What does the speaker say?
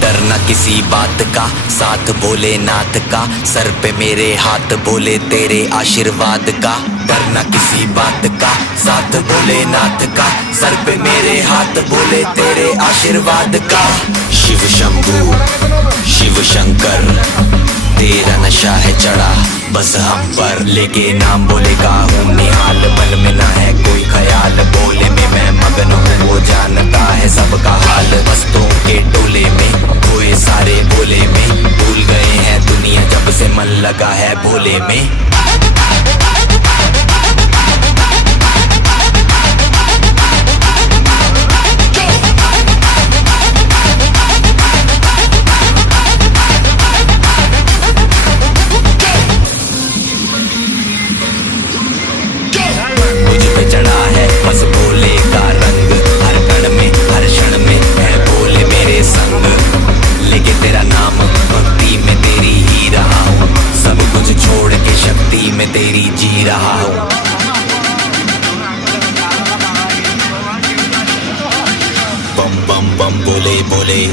डरना किसी बात का, साथ भोलेनाथ का, सर पे मेरे हाथ बोले तेरे आशीर्वाद का। डरना किसी बात का, साथ भोलेनाथ का, सर पे मेरे हाथ बोले तेरे आशीर्वाद का। शिव शंभू शिव शंकर, तेरा नशा है चढ़ा बस हम पर, लेके नाम बोले का हूँ निहाल, मन में ना है कोई ख्याल, बोले में मैं मगन हूँ, वो जानता है सबका हाल। मस्तों के टोले में खोए सारे भोले में, भूल गए हैं दुनिया जब से मन लगा है भोले में। मुझ पे चढ़ा है बस भोले का रंग, हर कण में हर क्षण में है भोले मेरे संग, लेके तेरा नाम भक्ति में तेरी ही रहा हूँ, सब कुछ छोड़ के शक्ति में तेरी जी रहा हूँ। बम बम बम बोले बोले।